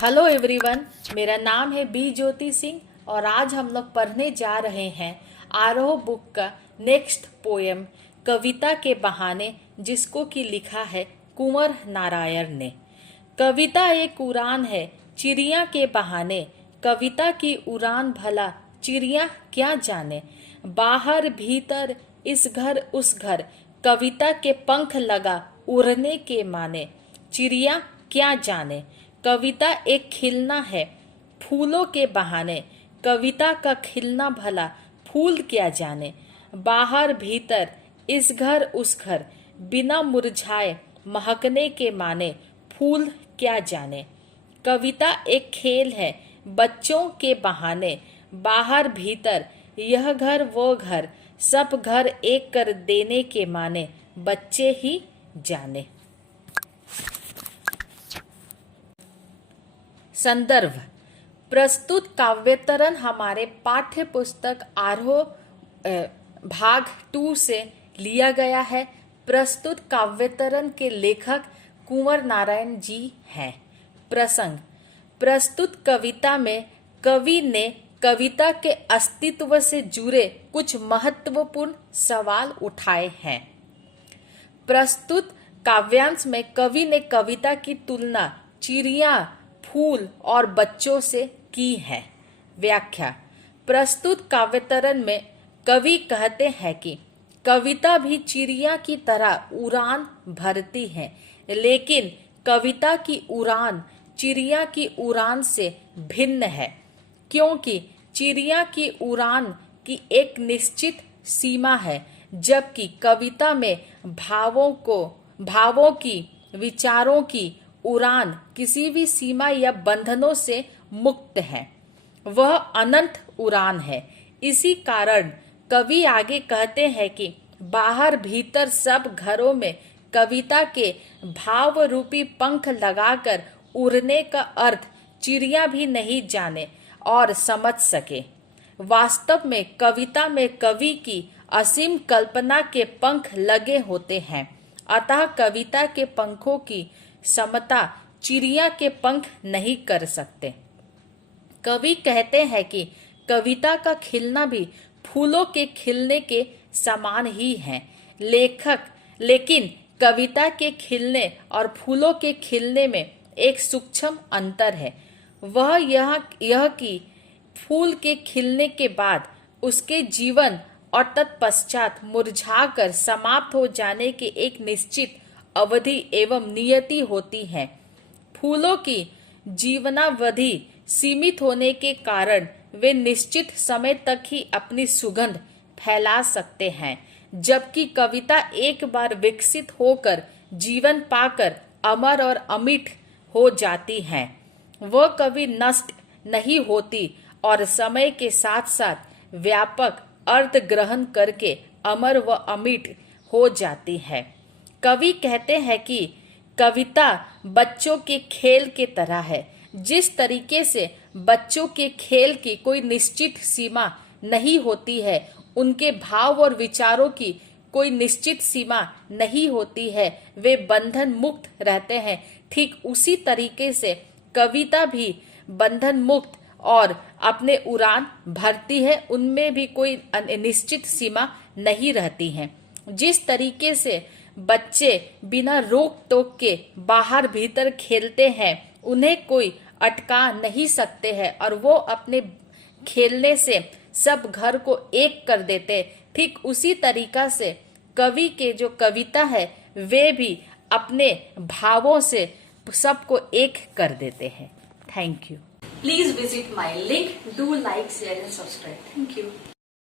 Hello everyone, मेरा नाम है बी ज्योति सिंह और आज हम लोग पढ़ने जा रहे हैं आरोह बुक का नेक्स्ट पोएम कविता के बहाने, जिसको कि लिखा है कुंवर नारायण ने। कविता एक उड़ान है चिड़िया के बहाने, कविता की उड़ान भला चिड़िया क्या जाने। बाहर भीतर इस घर उस घर, कविता के पंख लगा उड़ने के माने, चिड़िया क्या जाने। कविता एक खिलना है फूलों के बहाने, कविता का खिलना भला फूल क्या जाने। बाहर भीतर इस घर उस घर, बिना मुरझाए महकने के माने, फूल क्या जाने। कविता एक खेल है बच्चों के बहाने, बाहर भीतर यह घर वो घर, सब घर एक कर देने के माने, बच्चे ही जाने। संदर्भ: प्रस्तुत काव्यतरण हमारे पाठ्य पुस्तक आरोह भाग 2 से लिया गया है। प्रस्तुत काव्यतरण के लेखक कुंवर नारायण जी हैं। प्रसंग: प्रस्तुत कविता में कवि ने कविता के अस्तित्व से जुड़े कुछ महत्वपूर्ण सवाल उठाए हैं। प्रस्तुत काव्यांश में कवि ने कविता की तुलना चिड़िया, फूल और बच्चों से की है। व्याख्या: प्रस्तुत काव्यतरण में कवि कहते हैं कि कविता भी चिड़िया की तरह उड़ान भरती है, लेकिन कविता की उड़ान चिड़िया की उड़ान से भिन्न है, क्योंकि चिड़िया की उड़ान की एक निश्चित सीमा है, जबकि कविता में भावों की, विचारों की उड़ान किसी भी सीमा या बंधनों से मुक्त है। वह अनंत उड़ान है। इसी कारण कवि आगे कहते हैं कि बाहर भीतर सब घरों में कविता के भाव रूपी पंख लगाकर उड़ने का अर्थ चिड़िया भी नहीं जाने और समझ सके। वास्तव में कविता में कवि की असीम कल्पना के पंख लगे होते हैं, अतः कविता के पंखों की समता चिड़िया के पंख नहीं कर सकते। कवि कहते हैं कि कविता का खिलना भी फूलों के खिलने के समान ही है। लेकिन कविता के खिलने और फूलों के खिलने में एक सूक्ष्म अंतर है। वह यह कि फूल के खिलने के बाद उसके जीवन और तत्पश्चात मुरझाकर समाप्त हो जाने के एक निश्चित अवधि एवं नियति होती है। फूलों की जीवनावधि सीमित होने के कारण वे निश्चित समय तक ही अपनी सुगंध फैला सकते हैं, जबकि कविता एक बार विकसित होकर जीवन पाकर अमर और अमिट हो जाती है। वह कभी नष्ट नहीं होती और समय के साथ साथ व्यापक अर्थ ग्रहण करके अमर व अमिट हो जाती है। कवि कहते हैं कि कविता बच्चों के खेल के तरह है। जिस तरीके से बच्चों के खेल की कोई निश्चित सीमा नहीं होती है, उनके भाव और विचारों की कोई निश्चित सीमा नहीं होती है, वे बंधन मुक्त रहते हैं, ठीक उसी तरीके से कविता भी बंधन मुक्त और अपने उड़ान भरती है, उनमें भी कोई निश्चित सीमा नहीं रहती है। जिस तरीके से बच्चे बिना रोक टोक के बाहर भीतर खेलते हैं, उन्हें कोई अटका नहीं सकते हैं और वो अपने खेलने से सब घर को एक कर देते, ठीक उसी तरीका से कवि के जो कविता है वे भी अपने भावों से सबको एक कर देते हैं। Thank you. Please visit my link. Do like, share and subscribe. Thank you.